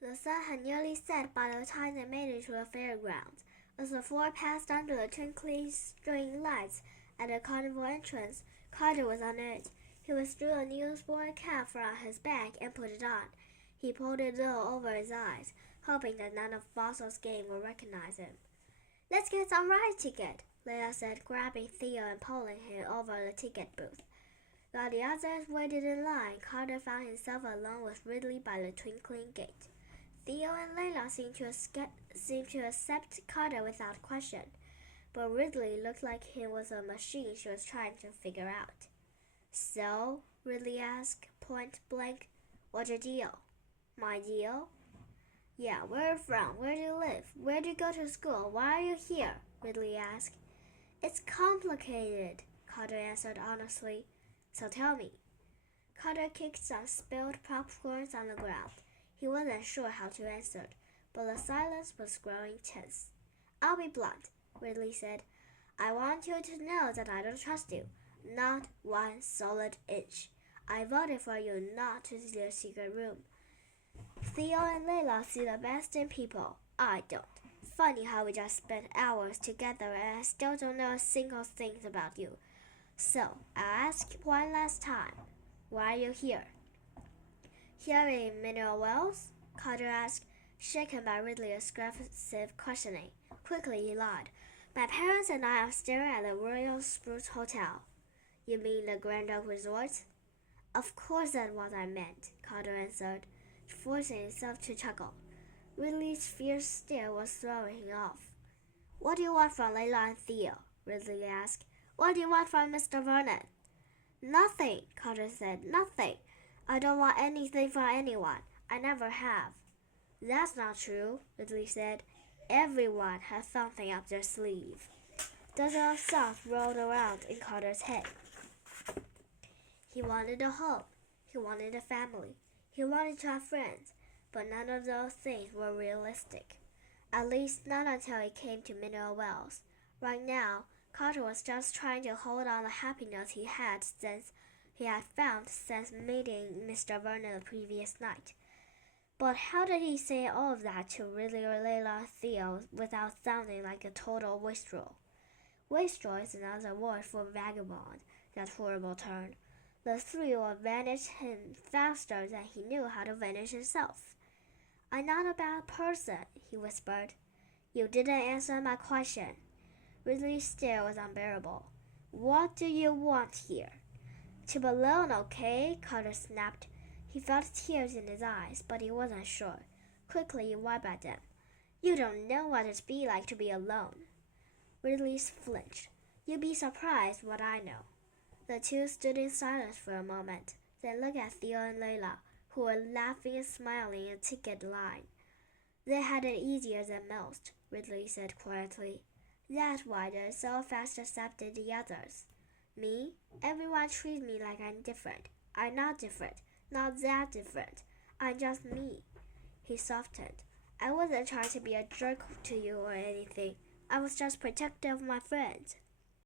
The sun had nearly set by the time they made it to the fairgrounds. As the four passed under the twinkling string lights at the carnival entrance, Carter was on edge. He withdrew a newsboy cap from his bag and put it on. He pulled it low over his eyes, hoping that none of Fossil's gang would recognize him. "Let's get some ride ticket," Leila said, grabbing Theo and pulling him over the ticket booth. While the others waited in line, Carter found himself alone with Ridley by the twinkling gate. Theo and Leila seemed to accept Carter without question, but Ridley looked like he was a machine she was trying to figure out. "So?" Ridley asked, point blank. "What's your deal?" "My deal?" "Yeah, where are you from? Where do you live? Where do you go to school? Why are you here?" Ridley asked. "It's complicated," Carter answered honestly. "So tell me." Carter kicked some spilled popcorns on the ground. He wasn't sure how to answer, but the silence was growing tense. "I'll be blunt," Ridley said. "I want you to know that I don't trust you. Not one solid inch. I voted for you not to see the secret room. Theo and Leila see the best in people. I don't. Funny how we just spent hours together and I still don't know a single thing about you. So, I'll ask one last time. Why are you here?" "Here in Mineral Wells?" Carter asked, shaken by Ridley's aggressive questioning. Quickly he lied. "My parents and I are staring at the Royal Spruce Hotel." "You mean the Grand Oak Resort?" "Of course that's what I meant," Carter answered, forcing himself to chuckle. Ridley's fierce stare was throwing him off. "What do you want from Leila and Theo?" Ridley asked. "What do you want from Mr. Vernon?" "Nothing," Carter said. "Nothing. I don't want anything from anyone. I never have." "That's not true," Ridley said. Everyone has something up their sleeve. Dozens of thoughts rolled around in Carter's head. He wanted a home. He wanted a family. He wanted to have friends. But none of those things were realistic. At least not until it came to Mineral Wells. Right now, Carter was just trying to hold on the happiness he had found since meeting Mr. Vernon the previous night. But how did he say all of that to Ridley or Leila or Theo without sounding like a total wastrel? Wastrel is another word for vagabond, that horrible term. The three would vanish him faster than he knew how to vanish himself. "I'm not a bad person," he whispered. "You didn't answer my question." Ridley's stare was unbearable. "What do you want here?" "To be alone, okay?" Carter snapped. He felt tears in his eyes, but he wasn't sure. Quickly he wiped at them. "You don't know what it'd be like to be alone." Ridley flinched. "You'd be surprised what I know." The two stood in silence for a moment, then looked at Theo and Leila, who were laughing and smiling in a ticket line. "They had it easier than most," Ridley said quietly. "That's why they so fast accepted the others. Me? Everyone treats me like I'm different. I'm not different. Not that different. I'm just me." He softened. "I wasn't trying to be a jerk to you or anything. I was just protective of my friends."